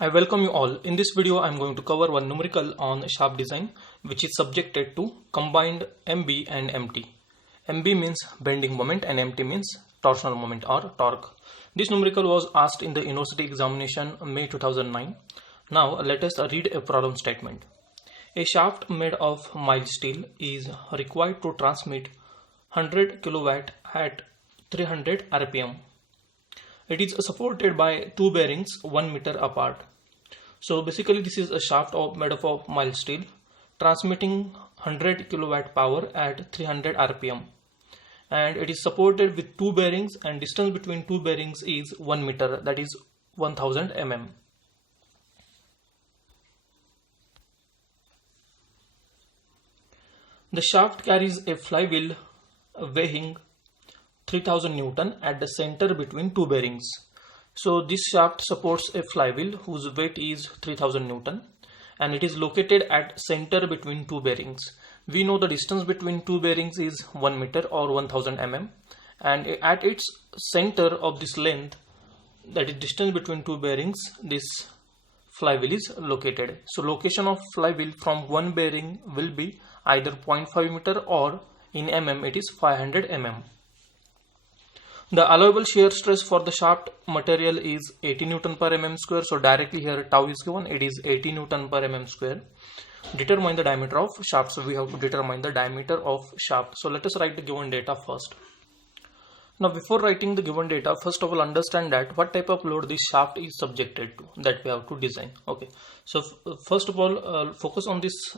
I welcome you all. In this video, I am going to cover one numerical on shaft design, which is subjected to combined MB and MT. MB means bending moment and MT means torsional moment or torque. This numerical was asked in the university examination May 2009. Now let us read a problem statement. A shaft made of mild steel is required to transmit 100 kilowatt at 300 RPM. It is supported by two bearings 1 meter apart. So basically this is a shaft made of mild steel transmitting 100 kilowatt power at 300 RPM. And it is supported with two bearings and distance between two bearings is 1 meter, that is 1000 mm. The shaft carries a flywheel weighing 3000 Newton at the center between two bearings. So this shaft supports a flywheel whose weight is 3000 Newton and it is located at center between two bearings. We know the distance between two bearings is 1 meter or 1000 mm, and at its center of this length, that is distance between two bearings, this flywheel is located. So location of flywheel from one bearing will be either 0.5 meter or in mm it is 500 mm. The allowable shear stress for the shaft material is 80 Newton per mm square. So directly here tau is given, it is 80 Newton per mm square. Determine the diameter of shaft. So we have to determine the diameter of shaft. So let us write the given data first. Now before writing the given data, first of all understand that what type of load this shaft is subjected to, that we have to design. Okay. So first of all focus on this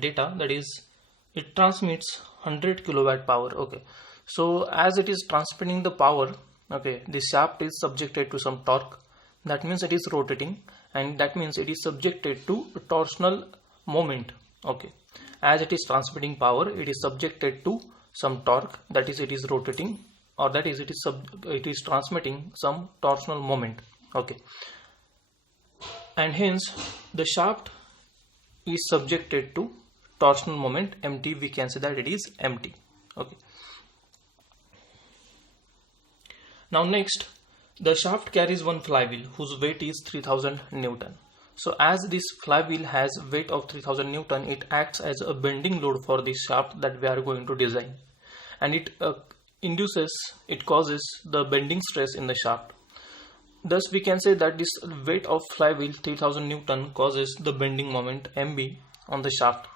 data, that is it transmits 100 kilowatt power. Okay. So as it is transmitting the power, okay, the shaft is subjected to some torque. That means it is rotating, and that means it is subjected to torsional moment. Okay, as it is transmitting power, it is subjected to some torque. That is, it is rotating, or that is, it is transmitting some torsional moment. Okay, and hence the shaft is subjected to torsional moment MT. We can say that it is MT. Okay. Now next, the shaft carries one flywheel whose weight is 3000 Newton. So as this flywheel has weight of 3000 Newton, it acts as a bending load for this shaft that we are going to design. And it causes the bending stress in the shaft. Thus we can say that this weight of flywheel 3000 Newton causes the bending moment MB on the shaft.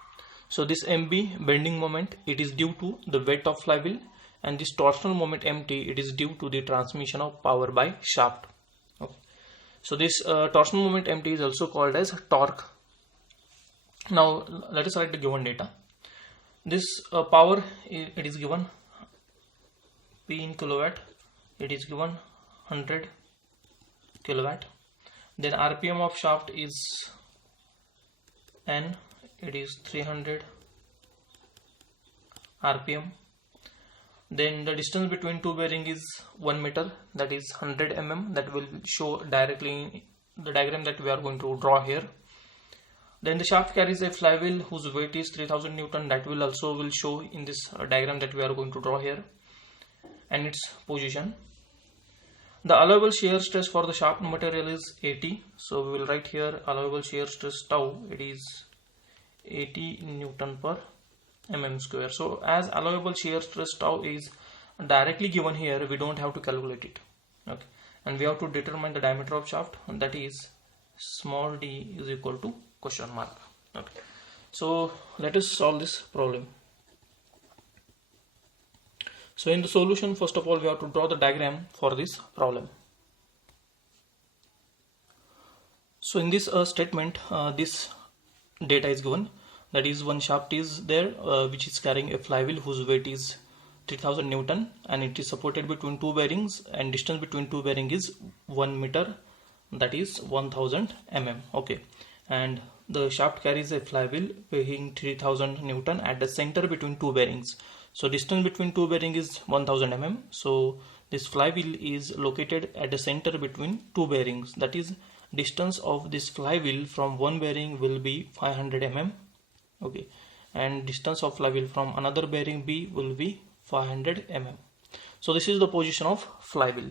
So this MB bending moment, it is due to the weight of flywheel, and this torsional moment MT, it is due to the transmission of power by shaft. Okay. So this torsional moment MT is also called as torque. Now let us write the given data. This power, it is given P in kilowatt, it is given 100 kilowatt. Then RPM of shaft is N, it is 300 RPM. Then the distance between two bearing is 1 meter, that is 100 mm. That will show directly in the diagram that we are going to draw here. Then the shaft carries a flywheel whose weight is 3000 Newton. That will show in this diagram that we are going to draw here, and its position. The allowable shear stress for the shaft material is 80. So we will write here allowable shear stress tau. It is 80 Newton per mm square. So as allowable shear stress tau is directly given here, we don't have to calculate it. Okay, and we have to determine the diameter of shaft, and that is small d is equal to question mark. Okay, so let us solve this problem. So in the solution, first of all we have to draw the diagram for this problem. So in this statement, this data is given. That is, one shaft is there which is carrying a flywheel whose weight is 3000 Newton, and it is supported between two bearings, and distance between two bearings is 1 meter, that is 1000 mm. Okay, and the shaft carries a flywheel weighing 3000 Newton at the center between two bearings. So distance between two bearings is 1000 mm. So this flywheel is located at the center between two bearings. That is, distance of this flywheel from one bearing will be 500 mm. Okay, and distance of flywheel from another bearing B will be 500 mm. So this is the position of flywheel.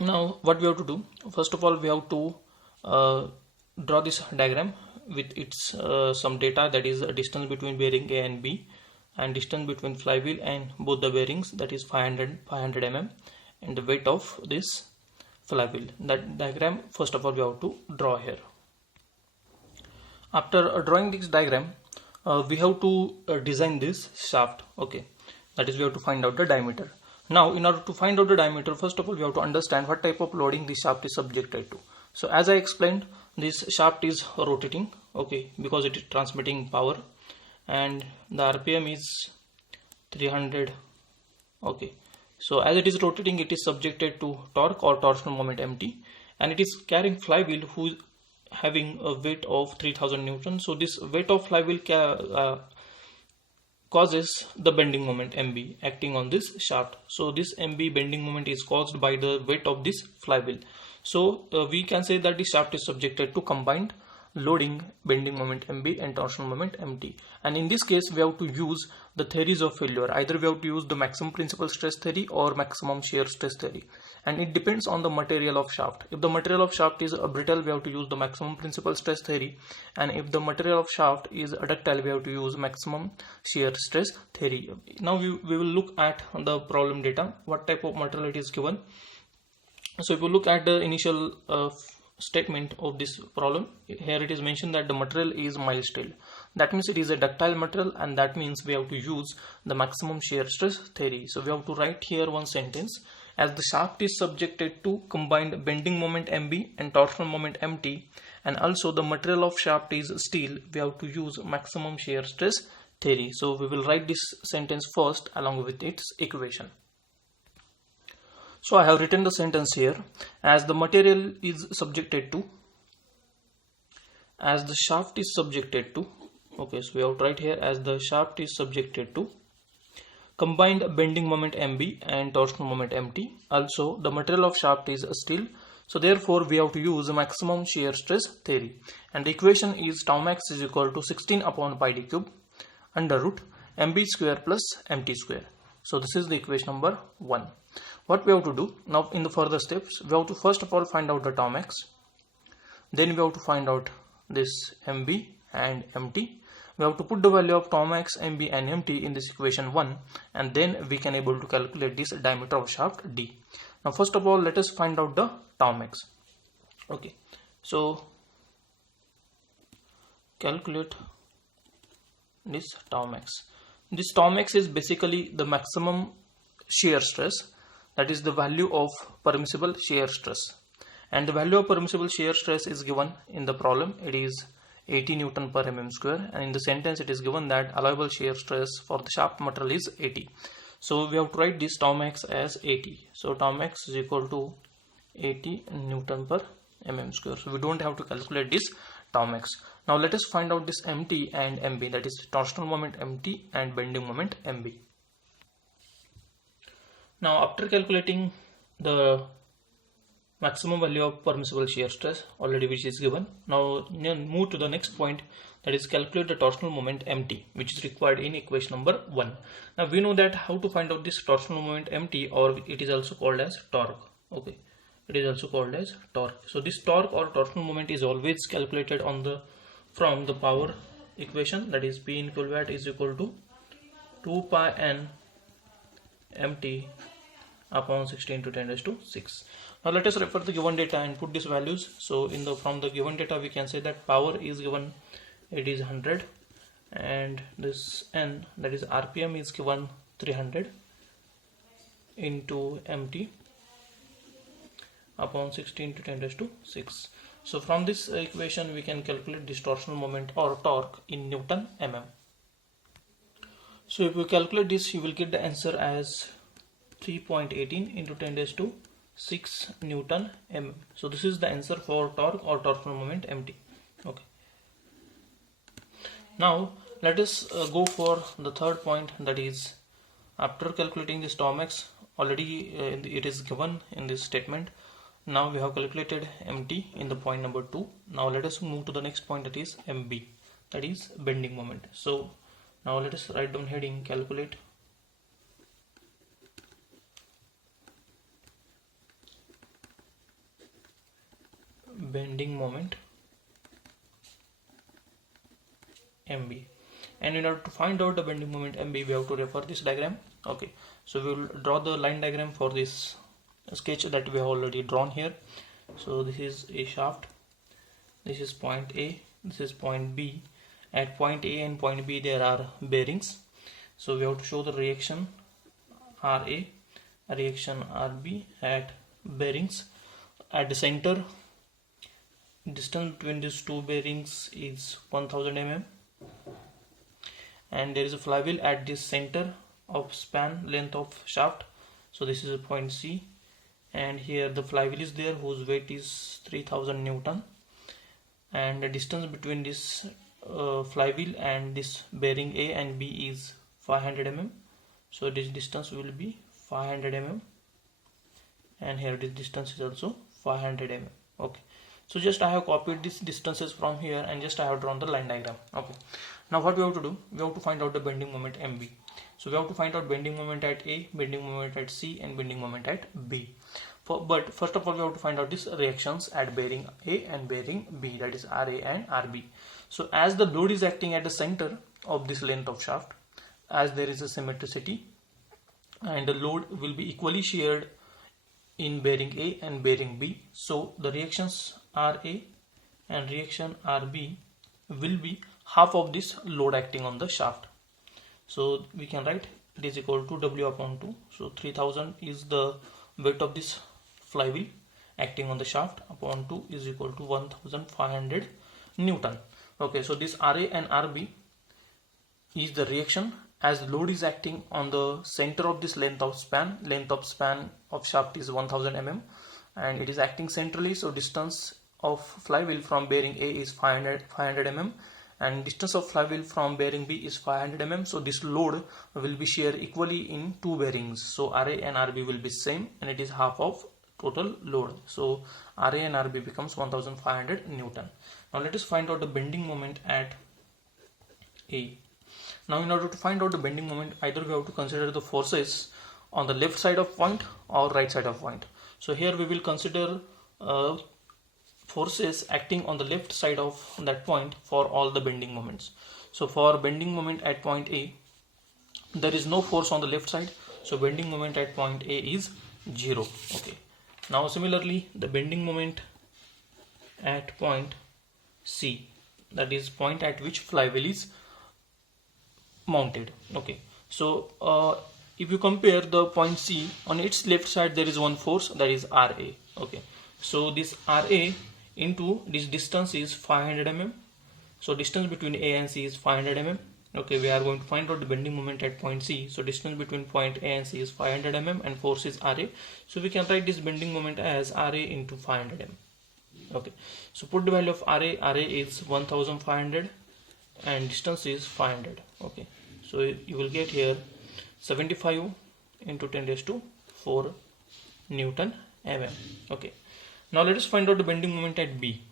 Now what we have to do, first of all we have to draw this diagram with its some data, that is distance between bearing A and B, and distance between flywheel and both the bearings, that is 500 mm, and the weight of this flywheel. That diagram first of all we have to draw here. After drawing this diagram, we have to design this shaft. Okay, that is we have to find out the diameter. Now in order to find out the diameter, first of all we have to understand what type of loading this shaft is subjected to. So as I explained, this shaft is rotating, okay, because it is transmitting power, and the RPM is 300. Okay, so as it is rotating, it is subjected to torque or torsional moment Mt, and it is carrying flywheel who having a weight of 3000 Newton. So this weight of flywheel causes the bending moment Mb acting on this shaft. So this Mb bending moment is caused by the weight of this flywheel. So we can say that the shaft is subjected to combined loading, bending moment Mb and torsional moment Mt. And in this case we have to use the theories of failure. Either we have to use the maximum principal stress theory or maximum shear stress theory, and it depends on the material of shaft. If the material of shaft is brittle, we have to use the maximum principal stress theory, and if the material of shaft is ductile, we have to use maximum shear stress theory. Now we will look at the problem data, what type of material it is given. So if you look at the initial statement of this problem, here it is mentioned that the material is mild steel. That means it is a ductile material, and that means we have to use the maximum shear stress theory. So we have to write here one sentence: as the shaft is subjected to combined bending moment Mb and torsional moment Mt, and also the material of shaft is steel, we have to use maximum shear stress theory. So we will write this sentence first along with its equation. So I have written the sentence here: as the material is subjected to, as the shaft is subjected to, okay, so we have to write here as the shaft is subjected to combined bending moment Mb and torsional moment Mt. Also the material of shaft is steel, so therefore we have to use maximum shear stress theory, and the equation is tau max is equal to 16 upon pi d cube under root Mb square plus Mt square. So this is the equation number 1. What we have to do now in the further steps, we have to first of all find out the tau max, then we have to find out this Mb and Mt. We have to put the value of tau max, Mb and Mt in this equation 1, and then we can able to calculate this diameter of shaft D. Now first of all let us find out the tau max. Okay, so calculate this tau max. This tau max is basically the maximum shear stress, that is the value of permissible shear stress, and the value of permissible shear stress is given in the problem. It is 80 Newton per mm square, and in the sentence it is given that allowable shear stress for the shaft material is 80. So we have to write this tau max as 80. So tau max is equal to 80 Newton per mm square. So we don't have to calculate this tau max. Now let us find out this Mt and Mb, that is torsional moment Mt and bending moment Mb. Now after calculating the maximum value of permissible shear stress already which is given, now move to the next point, that is calculate the torsional moment Mt, which is required in equation number 1. Now we know that how to find out this torsional moment Mt, or it is also called as torque. Okay, it is also called as torque. So this torque or torsional moment is always calculated from the power equation, that is P in kilowatt is equal to 2 pi n Mt upon 16 to 10 raised to 6. Now let us refer the given data and put these values. So from the given data we can say that power is given, it is 100, and this n, that is RPM, is given 300 into Mt upon 16 to 10 raised to 6. So from this equation we can calculate this torsional moment or torque in Newton mm. So if you calculate this, you will get the answer as 3.18 into 10 raised to 6 Newton mm. So this is the answer for torque or torsional moment Mt. Okay. Now let us go for the third point, that is after calculating this tau max, already it is given in this statement. Now we have calculated Mt in the point number 2. Now let us move to the next point, that is Mb, that is bending moment. So now let us write down heading calculate bending moment MB. And in order to find out the bending moment MB, we have to refer this diagram. Okay, so we will draw the line diagram for this sketch that we have already drawn here. So this is a shaft, this is point A, this is point B. At point A and point B there are bearings, so we have to show the reaction RA, reaction RB at bearings. At the center, distance between these two bearings is 1000 mm, and there is a flywheel at this center of span length of shaft. So this is a point C, and here the flywheel is there whose weight is 3000 Newton, and the distance between this flywheel and this bearing A and B is 500 mm. So this distance will be 500 mm, and here this distance is also 500 mm. Okay, so just I have copied these distances from here and just I have drawn the line diagram. Okay, now what we have to do, we have to find out the bending moment MB. So we have to find out bending moment at A, bending moment at C, and bending moment at B. But first of all, we have to find out these reactions at bearing A and bearing B, that is RA and RB. So as the load is acting at the center of this length of shaft, as there is a symmetricity, and the load will be equally shared in bearing A and bearing B, so the reactions RA and reaction RB will be half of this load acting on the shaft. So we can write it is equal to W upon 2. So 3000 is the weight of this flywheel acting on the shaft, upon 2 is equal to 1500 Newton. Okay, so this RA and RB is the reaction as load is acting on the center of this length of span of shaft is 1000 mm, and it is acting centrally, so distance of flywheel from bearing A is 500 mm, and distance of flywheel from bearing B is 500 mm. So this load will be shared equally in two bearings, so RA and RB will be same, and it is half of total load. So RA and RB becomes 1500 Newton. Now let us find out the bending moment at A. Now in order to find out the bending moment, either we have to consider the forces on the left side of point or right side of point. So here we will consider forces acting on the left side of that point for all the bending moments. So for bending moment at point A, there is no force on the left side, so bending moment at point A is 0. Okay, now similarly the bending moment at point C, that is point at which flywheel is mounted. Okay, so if you compare the point C, on its left side there is one force, that is RA. Okay, so this RA into this distance is 500 mm, so distance between A and C is 500 mm. Okay, we are going to find out the bending moment at point C, so distance between point A and C is 500 mm and force is RA, so we can write this bending moment as RA into 500 mm. Okay, so put the value of RA is 1500 and distance is 500. Okay, so you will get here 75 into 10 raised to 4 Newton mm. Okay, now let us find out the bending moment at B.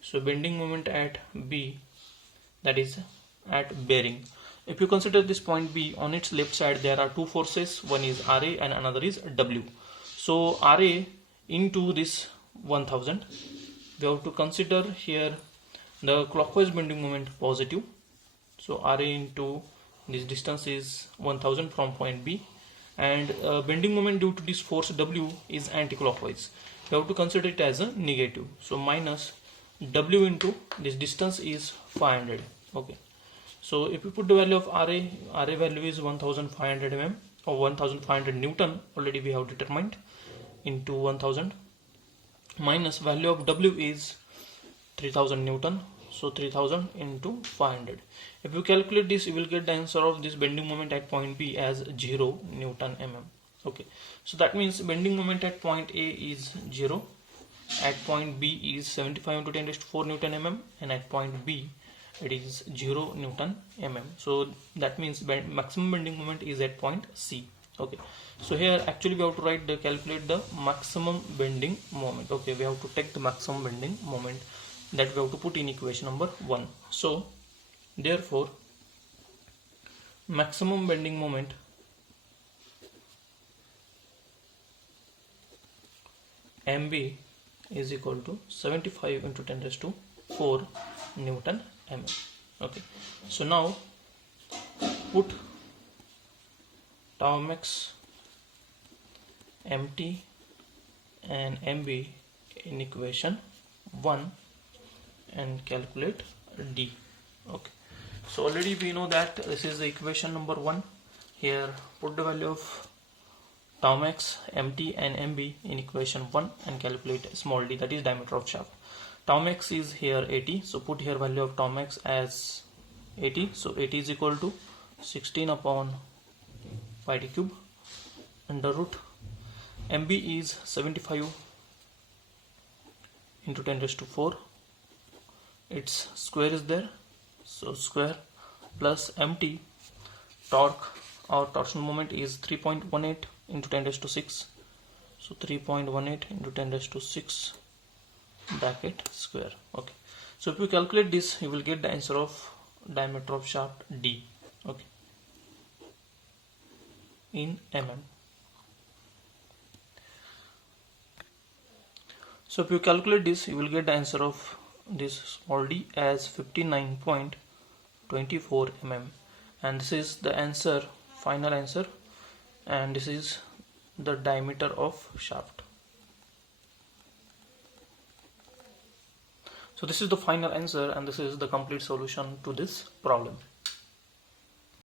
So bending moment at B, that is at bearing. If you consider this point B, on its left side there are two forces, one is RA and another is W. So RA into this 1000, we have to consider here the clockwise bending moment positive, so RA into this distance is 1000 from point B, and bending moment due to this force W is anti-clockwise, we have to consider it as a negative, so minus W into this distance is 500. Okay, so if you put the value of RA value is 1500 mm or 1500 Newton, already we have determined, into 1000 minus value of W is 3000 Newton, so 3000 into 500. If you calculate this, you will get the answer of this bending moment at point B as 0 Newton mm. Okay, so that means bending moment at point A is 0, at point B is 75 into 10 raised to 4 Newton mm, and at point B it is 0 Newton mm. So that means maximum bending moment is at point C. Okay, so here actually we have to calculate the maximum bending moment. Okay, we have to take the maximum bending moment that we have to put in equation number 1. So therefore maximum bending moment MB is equal to 75 into 10 raised to 4 Newton mm. Okay, so now put tau max, mt and mb in equation 1 and calculate d. Okay, so already we know that this is the equation number 1. Here put the value of tau max, mt and mb in equation 1 and calculate small d, that is diameter of shaft. Tau max is here 80, so put here value of tau max as 80, so 80 is equal to 16 upon pi d cube under root. mb is 75 into 10 raised to 4, its square is there, so square, plus mt, torque, our torsional moment is 3.18 into 10 raised to 6, so 3.18 into 10 raised to 6 bracket square. Okay, so if you calculate this, you will get the answer of diameter of shaft d. Okay, in mm. So if you calculate this, you will get the answer of this small d as 59.24 mm, and this is the answer, final answer, and this is the diameter of shaft. So this is the final answer and this is the complete solution to this problem.